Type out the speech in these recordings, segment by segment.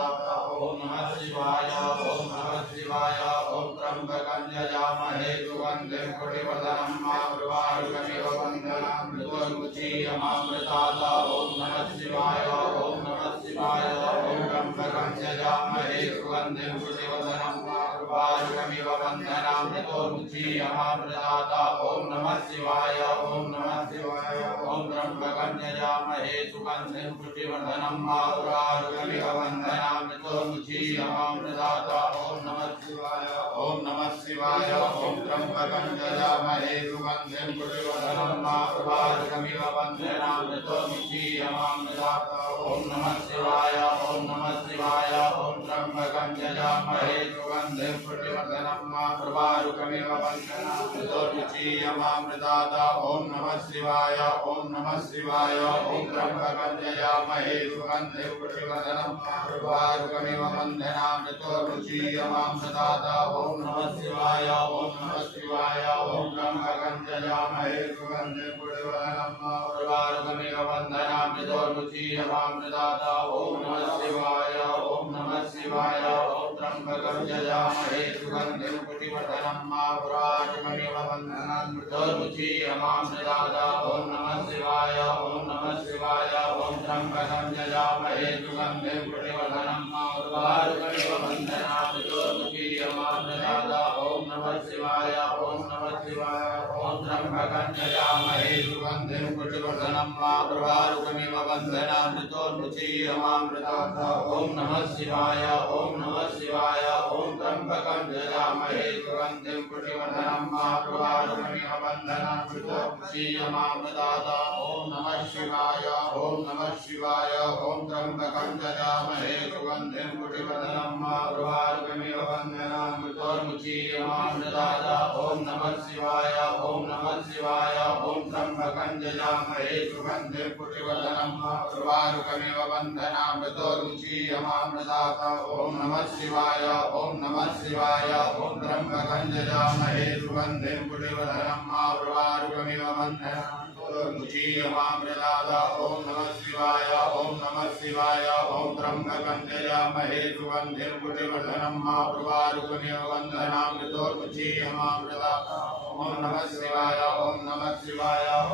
ओम नमः शिवाय ओम नमः शिवाय ओम त्र्यंबकं यजामहे सुगन्धिं पुष्टिवर्धनम् उर्वारुकमिव बन्धनामृतोन्मुचीयमामृतात् ओम नमः शिवाय ओम नमः शिवाय ओम त्र्यंबकं यजामहे सुगन्धिं पुष्टिवर्धनम् उर्वारुकमिव बन्धनामृतोन्मुचीयमामृतात् ओम नमः शिवाय ओम नमः शिवाय ओम त्र्यंबकं यजामहे सुगन्धिं पुष्टिवर्धनम् उर्वारुकमिव बन्धनामृतोन्मुचीयमामृतात् ओम नमः शिवाय ओम नमः शिवाय ओम त्र्यंबकं यजामहे सुगन्धिं पुष्टिवर्धनम् उर्वारुकमिव बन्धनामृतोन्मुचीयमामृतात् ओम नमः शिवाय ओम नमः शिवाय ओम त्र्यंबकं यजामहे सुगन्धिं पुष्टिवर्धनम् उर्वारुकमिव बन्धनामृतोन्मुचीयमामृतात् ओम नमः शिवाय ओम नमः शिवाय ओम त्र्यंबकं यजामहे सुगन्धिं पुष्टिवर्धनम् उर्वारुकमिव बन्धनामृतोन्मुचीयमामृतात् ओम नमः शिवाय ओम नमः शिवाय ओम त्र्यंबकं यजामहे सुगन्धिं पुष्टिवर्धनम् उर्वारुकमिव बन्धनामृतोन्मुचीयमामृतात् ओम नमः शिवाय ओम नमः शिवाय ओम त्र्यंबकं यजामहे सुगन्धिं पुष्टिवर्धनम् उर्वारुकमिव बन्धनामृतोन्मुचीयमामृतात् ओम नमः शिवाय ओम नमः शिवाय ओम त्र्यंबकं यजामहे सुगन्धिं पुष्टिवर्धनम् उर्वारुकमिव बन्धनामृतोन्मुचीयमामृतात् ओम नमः शिवाय ओम नमः शिवाय ओम त्र्यंबकं यजामहे सुगन्धिं पुष्टिवर्धनम् उर्वारुकमिव बन्धनामृतोन्मुचीयमामृतात् ओम नमः शिवाय ओम नमः शिवाय ओम त्र्यंबकं यजामहे सुगन्धिं पुष्टिवर्धनम् उर्वारुकमिव बन्धनामृतोन्मुचीयमामृतात् ओम नमः शिवाय ओम नमः शिवाय ओम त्र्यंबकं यजामहे सुगन्धिं पुष्टिवर्धनम् उर्वारुकमिव बन्धनामृतोन्मुचीयमामृतात् ओम नमः शिवाय ओम नमः शिवाय ओम त्र्यंबकं यजामहे सुगन्धिं पुष्टिवर्धनम् उर्वारुकमिव बन्धनामृतोन्मुचीयमामृतात् ओम नमः शिवाय ओम नमः शिवाय ओम त्र्यंबकं यजामहे सुगन्धिं पुष्टिवर्धनम् उर्वारुकमिव बन्धनामृतोन्मुचीयमामृतात् ओम नमः शिवाय ओम नमः शिवाय ओम त्र्यंबकं यजामहे सुगन्धिं पुष्टिवर्धनम् उर्वारुकमिव बन्धनामृतोन्मुचीयमामृतात् ओम नमः शिवाय ओम नमः शिवाय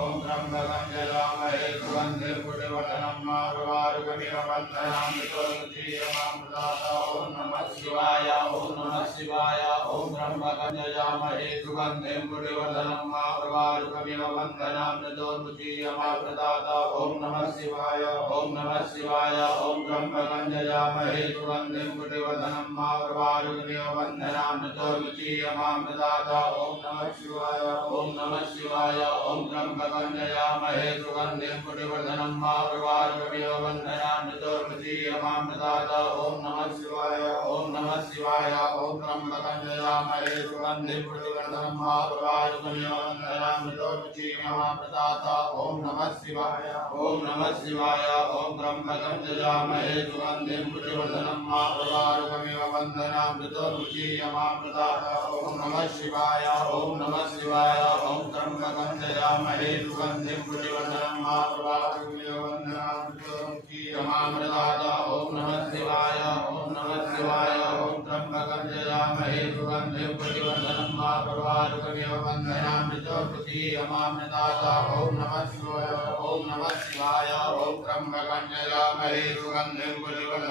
ओम त्र्यंबकं यजामहे सुगन्धिं पुष्टिवर्धनम् उर्वारुकमिव बन्धनामृतोन्मुचीयमामृतात् ओम नमः शिवाय ओम नमः शिवाय ओम त्र्यंबकं यजामहे सुगन्धिं पुष्टिवर्धनम् उर्वारुकमिव बन्धनामृतोन्मुचीयमामृतात् ओम नमः शिवाय ओम नमः शिवाय ओम त्र्यंबकं यजामहे सुगन्धिं पुष्टिवर्धनम् उर्वारुकमिव बन्धनामृतोन्मुचीयमामृतात् ओम नमः शिवाय ओम नमः शिवाय ओम त्र्यंबकं यजामहे सुगन्धिं पुष्टिवर्धनम् उर्वारुकमिव बन्धनामृतोन्मुचीयमामृतात् ओम नमः शिवाय ओम नमः शिवाय ओम त्र्यंबकं यजामहे सुगन्धिं पुष्टिवर्धनम् उर्वारुकमिव बन्धनामृतोन्मुचीयमामृतात् ओम नमः शिवाय ओम नमः शिवाय ओम त्र्यंबकं यजामहे सुगन्धिं पुष्टिवर्धनम् उर्वारुकमिव बन्धनामृतोन्मुचीयमामृतात् ओम नमः शिवाय ओम नमः शिवाय ओम त्र्यंबकं यजामहे सुगन्धिं पुष्टिवर्धनम् उर्वारुकमिव बन्धनामृतोन्मुचीयमामृतात् ओम नमः शिवाय ओम नमः शिवाय ओम त्र्यंबकं यजामहे सुगन्धिं पुष्टिवर्धनम् उर्वारुकमिव बन्धनामृतोन्मुचीयमामृतात् ओम नमः शिवाय ओम नमः शिवाय ओम त्र्यंबकं यजामहे सुगन्धिं पुष्टिवर्धनम्